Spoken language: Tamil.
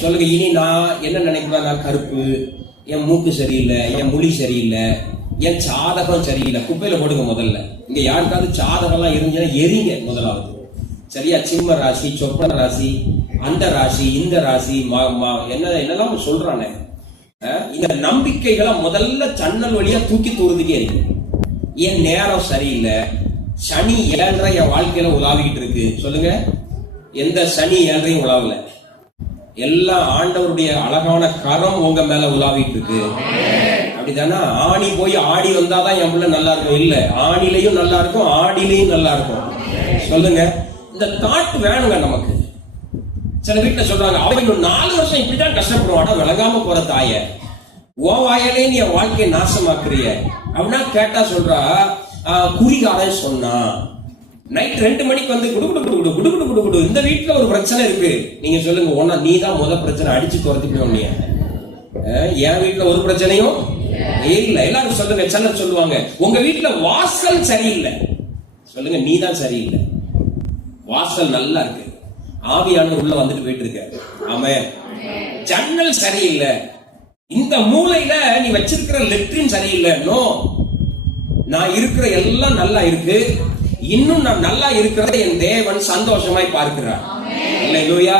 சொல்லுங்க இனி நான் என்ன நினைக்கிறேன் நான் கருப்பு என் மூக்கு சரியில்லை என் மொழி சரியில்லை என் சாதகம் சரியில்லை. குப்பையில போடுங்க முதல்ல. இங்க யாருக்காவது சாதகம்லாம் இருந்துச்சுன்னா எரிங்க முதலாவது. சரியா? சிம்ம ராசி சொப்பன ராசி அந்த ராசி இந்த ராசி மா- மா- என்ன என்னெல்லாம் சொல்றானே. இந்த நம்பிக்கைகளை முதல்ல சன்னல் வழியா தூக்கி தூரத்துக்கே இருக்கு. என் நேரம் சரியில்லை. சனி ஏழரை என் வாழ்க்கையில உலாவிக்கிட்டு இருக்கு. சொல்லுங்க. எந்த சனி ஏழரையும் உலாவலை. எல்லாம் ஆண்டவருடைய அழகான கரம் உங்க மேல உலாவிட்டு இருக்கு அப்படிதானே? ஆணி போய் ஆடி வந்தாதான் என் பிள்ளை நல்லா இருக்கும் இல்ல ஆணிலையும் நல்லா இருக்கும் ஆடிலையும் நல்லா இருக்கும் சொல்லுங்க. இந்த தாட் வேணுங்க நமக்கு. சில வீட்டுல சொல்றாங்க அவன் இன்னும் நாலு வருஷம் இப்படிதான் கஷ்டப்படுவாடா விளங்காம போற தாய. ஓ வாயாலே நீ என் வாழ்க்கையை நாசமாக்குறிய. அப்படின்னா கேட்டா சொல்றா குறிகாரன் சொன்னான். நைட் ரெண்டு மணிக்கு வந்து குடு குடு குடு குடு குடு குடு குடு இந்த வீட்டில் ஒரு பிரச்சனை இருக்கு. நீங்க சொல்லுங்க ஒன்னா நீ தான் முதல் பிரச்சனை அடிச்சு துரத்திட்டு நீ என் வீட்டுல ஒரு பிரச்சனையும் இல்ல எல்லாரும் சொல்லுங்க செல்ல சொல்லுவாங்க. உங்க வீட்டுல வாசல் சரியில்லை. சொல்லுங்க நீ தான் சரியில்லை. வாசல் நல்லா இருக்கு. ஆவியான உள்ள வந்துட்டு போயிட்டு இருக்க ஆமே. ஜன்னல் சரியில்லை. இந்த மூலையில நீ வச்சிருக்கிற லெட்ரின் சரியில்லை. நோ. நான் இருக்கிற எல்லாம் நல்லா இருக்கு. இன்னும் நான் நல்லா இருக்கிறத என் தேவன் சந்தோஷமாய் பார்க்கிறார். இல்லையா